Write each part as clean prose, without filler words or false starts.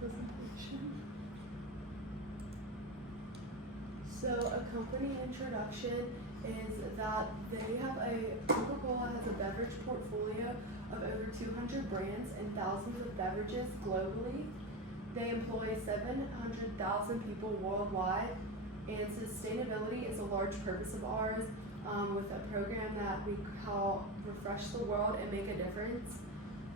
presentation. So a company introduction is that Coca-Cola has a beverage portfolio of over 200 brands and thousands of beverages globally. They employ 700,000 people worldwide, and sustainability is a large purpose of ours, with a program that we call Refresh the World and Make a Difference.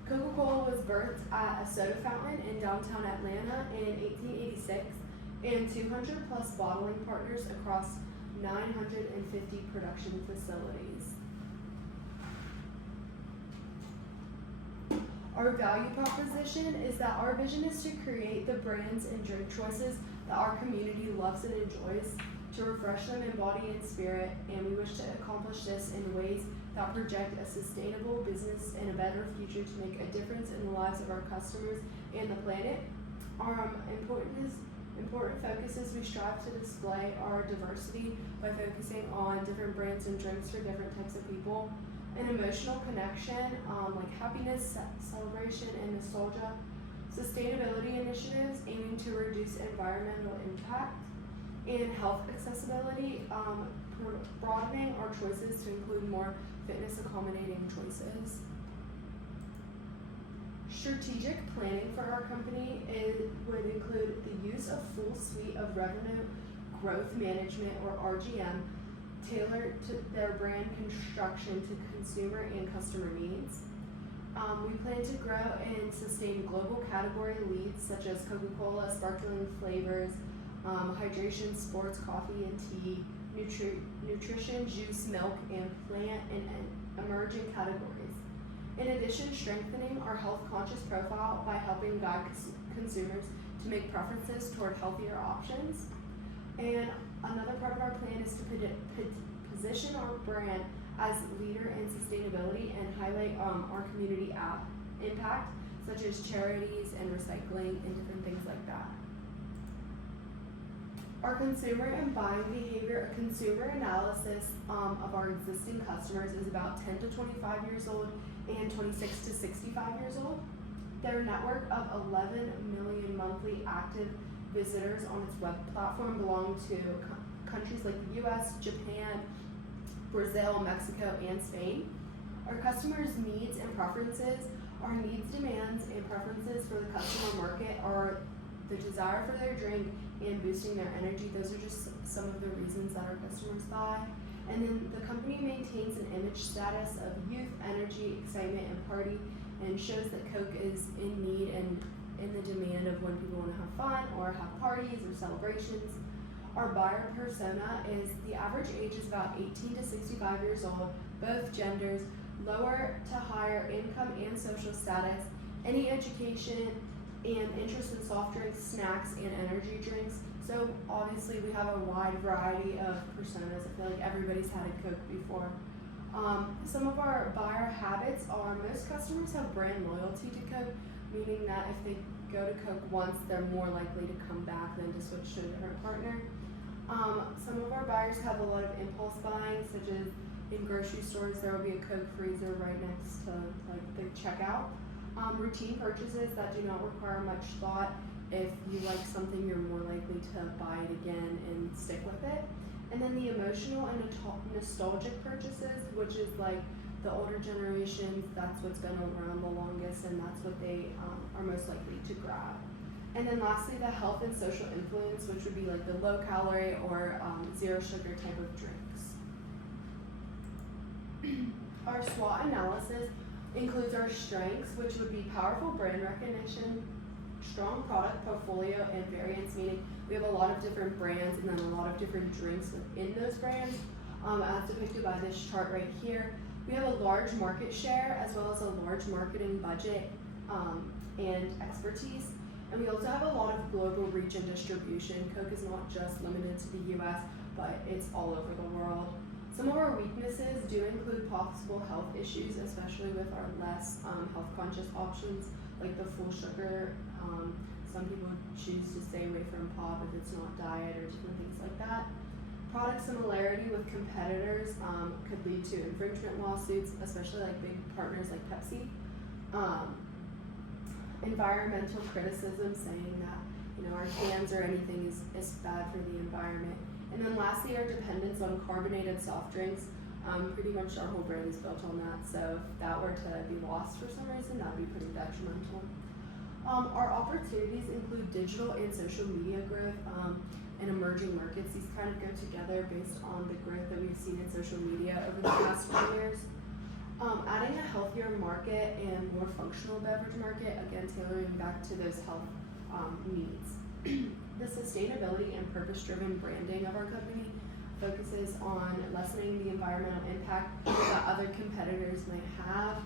Coca-Cola was birthed at a soda fountain in downtown Atlanta in 1886, and 200 plus bottling partners across 950 production facilities. Our value proposition is that our vision is to create the brands and drink choices that our community loves and enjoys, to refresh them in body and spirit, and we wish to accomplish this in ways that project a sustainable business and a better future to make a difference in the lives of our customers and the planet. Our important focuses we strive to display our diversity by focusing on different brands and drinks for different types of people, an emotional connection, like happiness, celebration, and nostalgia, sustainability initiatives aiming to reduce environmental impact, and health accessibility, broadening our choices to include more fitness accommodating choices. Strategic planning for our company would include the use of full suite of revenue growth management, or RGM, tailored to their brand construction to consumer and customer needs. We plan to grow and sustain global category leads such as Coca-Cola, sparkling flavors, hydration, sports, coffee and tea, nutrition, juice, milk, and plant and emerging categories. In addition, strengthening our health-conscious profile by helping guide consumers to make preferences toward healthier options. And another part of our plan is to position our brand as leader in sustainability and highlight our community impact, such as charities and recycling and different things like that. Our consumer and buying behavior, a consumer analysis of our existing customers is about 10 to 25 years old and 26 to 65 years old. Their network of 11 million monthly active visitors on its web platform belong to countries like the US, Japan, Brazil, Mexico, and Spain. Our customers' needs and preferences, our needs, demands, and preferences for the customer market are the desire for their drink and boosting their energy. Those are just some of the reasons that our customers buy. And then the company maintains an image status of youth, energy, excitement, and party, and shows that Coke is in need and in the demand of when people want to have fun or have parties or celebrations. Our buyer persona is the average age is about 18 to 65 years old, both genders, lower to higher income and social status, any education, and interest in soft drinks, snacks, and energy drinks. So obviously we have a wide variety of personas. I feel like everybody's had a Coke before. Some of our buyer habits are most customers have brand loyalty to Coke, meaning that if they go to Coke once, they're more likely to come back than to switch to a different partner. Some of our buyers have a lot of impulse buying, such as in grocery stores, there will be a Coke freezer right next to like the checkout. Routine purchases that do not require much thought. If you like something, you're more likely to buy it again and stick with it. And then the emotional and nostalgic purchases, which is like the older generations, that's what's been around the longest, and that's what they are most likely to grab. And then lastly, the health and social influence, which would be like the low calorie or zero sugar type of drinks. Our SWOT analysis includes our strengths, which would be powerful brand recognition, strong product portfolio, and variance, meaning we have a lot of different brands and then a lot of different drinks within those brands, as depicted by this chart right here. We have a large market share as well as a large marketing budget and expertise. And we also have a lot of global reach and distribution. Coke is not just limited to the US, but it's all over the world. Some of our weaknesses do include possible health issues, especially with our less health-conscious options, like the full sugar. Some people choose to stay away from pop if it's not diet or different things like that. Product similarity with competitors could lead to infringement lawsuits, especially like big partners like Pepsi. environmental criticism, saying that our cans or anything is bad for the environment. And then lastly, our dependence on carbonated soft drinks. Pretty much our whole brand is built on that, so if that were to be lost for some reason, that would be pretty detrimental. Our opportunities include digital and social media growth and emerging markets. These kind of go together based on the growth that we've seen in social media over the past 4 years. Adding a healthier market and more functional beverage market, again tailoring back to those health needs. The sustainability and purpose-driven branding of our company focuses on lessening the environmental impact that other competitors might have,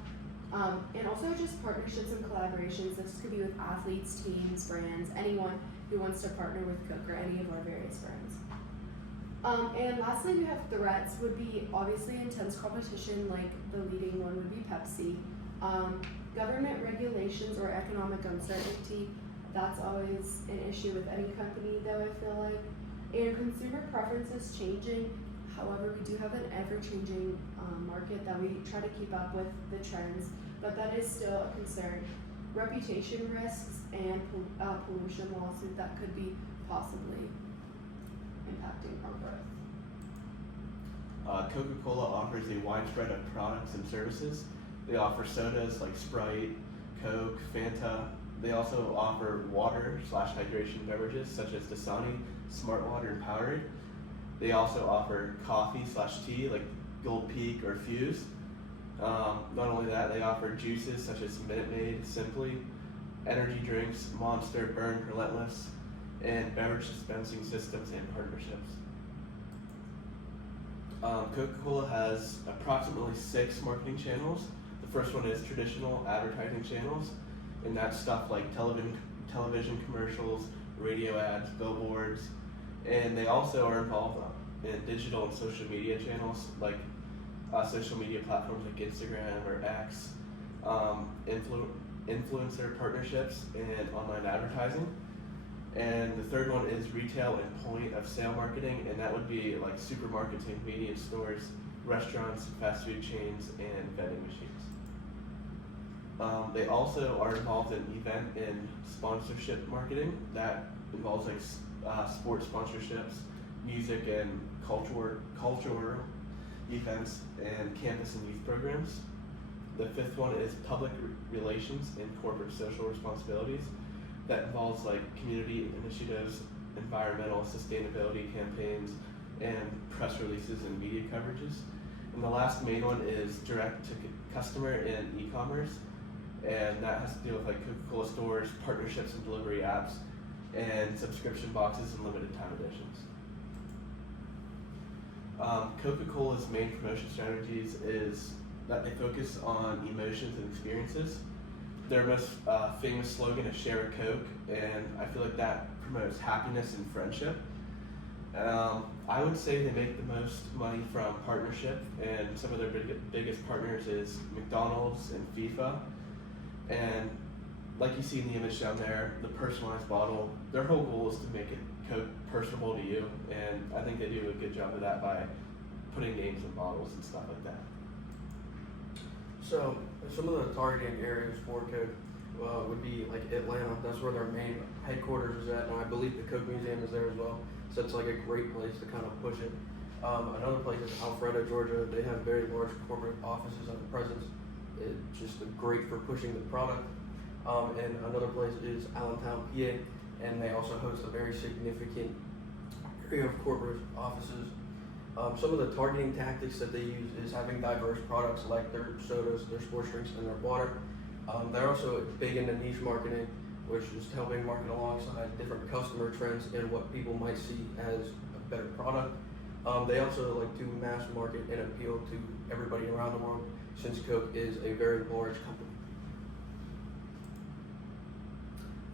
and also just partnerships and collaborations. This could be with athletes, teams, brands, anyone who wants to partner with Coke or any of our various brands. And lastly, we have threats would be obviously intense competition, like the leading one would be Pepsi. Government regulations or economic uncertainty, that's always an issue with any company though, I feel like. And consumer preferences changing. However, we do have an ever-changing market that we try to keep up with the trends, but that is still a concern. Reputation risks and pollution lawsuit that could be possibly impacting our growth. Coca-Cola offers a wide spread of products and services. They offer sodas like Sprite, Coke, Fanta. They also offer water/hydration beverages such as Dasani, Smart Water, and Powerade. They also offer coffee/tea like Gold Peak or Fuse. Not only that, they offer juices such as Minute Maid, Simply, energy drinks, Monster, Burn, Relentless, and beverage dispensing systems and partnerships. Coca-Cola has approximately 6 marketing channels. The first one is traditional advertising channels, and that's stuff like television commercials, radio ads, billboards, and they also are involved in digital and social media channels like social media platforms like Instagram or X, influencer partnerships, and online advertising. And the third one is retail and point of sale marketing, and that would be like supermarkets and convenience stores, restaurants, fast food chains, and vending machines. They also are involved in event and sponsorship marketing that involves like sports sponsorships, music and cultural events, and campus and youth programs. The fifth one is public relations and corporate social responsibilities. That involves like community initiatives, environmental sustainability campaigns, and press releases and media coverages. And the last main one is direct to customer and e-commerce, and that has to do with like Coca-Cola stores, partnerships and delivery apps, and subscription boxes and limited time editions. Coca-Cola's main promotion strategies is that they focus on emotions and experiences. Their most famous slogan is "Share a Coke," and I feel like that promotes happiness and friendship. I would say they make the most money from partnership, and some of their biggest partners is McDonald's and FIFA. And like you see in the image down there, the personalized bottle, their whole goal is to make it Coke personable to you, and I think they do a good job of that by putting names in bottles and stuff like that. So some of the targeting areas for Coke would be like Atlanta. That's where their main headquarters is at, and I believe the Coke Museum is there as well. So it's like a great place to kind of push it. Another place is Alpharetta, Georgia. They have very large corporate offices and presence. It's just great for pushing the product. And another place is Allentown, PA, and they also host a very significant area of corporate offices. Some of the targeting tactics that they use is having diverse products like their sodas, their sports drinks, and their water. They're also big into niche marketing, which is helping market alongside different customer trends and what people might see as a better product. They also like to mass market and appeal to everybody around the world, since Coke is a very large company.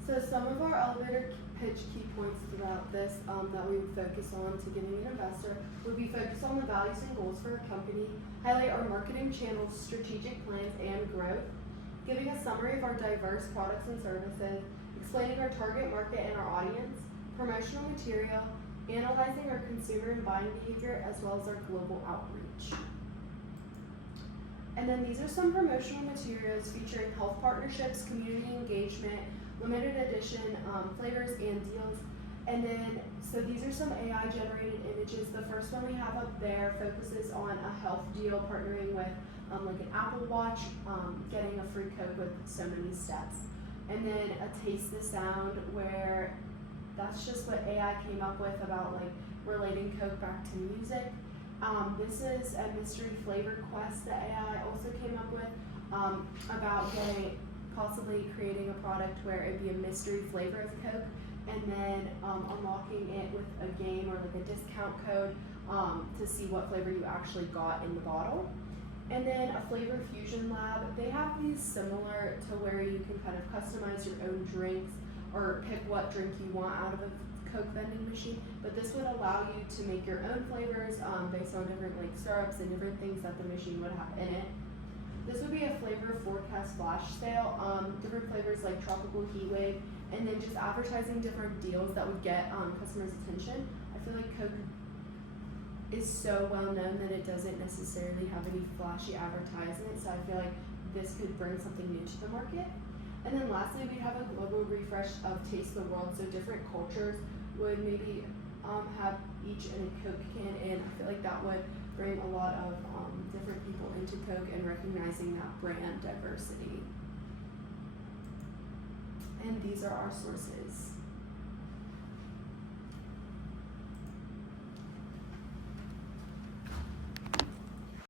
So some of our elevator pitch key points throughout this that we would focus on to giving an investor would be focus on the values and goals for a company, highlight our marketing channels, strategic plans, and growth, giving a summary of our diverse products and services, explaining our target market and our audience, promotional material, analyzing our consumer and buying behavior, as well as our global outreach. And then these are some promotional materials featuring health partnerships, community engagement, limited edition flavors and deals. And then, so these are some AI generated images. The first one we have up there focuses on a health deal partnering with like an Apple Watch, getting a free Coke with so many steps. And then a taste the sound where that's just what AI came up with about like relating Coke back to music. This is a mystery flavor quest that AI also came up with about possibly creating a product where it'd be a mystery flavor of Coke and then unlocking it with a game or like a discount code to see what flavor you actually got in the bottle. And then a flavor fusion lab, they have these similar to where you can kind of customize your own drinks or pick what drink you want out of a Coke vending machine, but this would allow you to make your own flavors based on different like syrups and different things that the machine would have in it. This would be a flavor forecast flash sale, different flavors like tropical heat wave, and then just advertising different deals that would get customers' attention. I feel like Coke is so well known that it doesn't necessarily have any flashy advertisements, so I feel like this could bring something new to the market. And then lastly, we'd have a global refresh of Taste the World, so different cultures would maybe have each in a Coke can, and I feel like that would bring a lot of different people into Coke and recognizing that brand diversity. And these are our sources.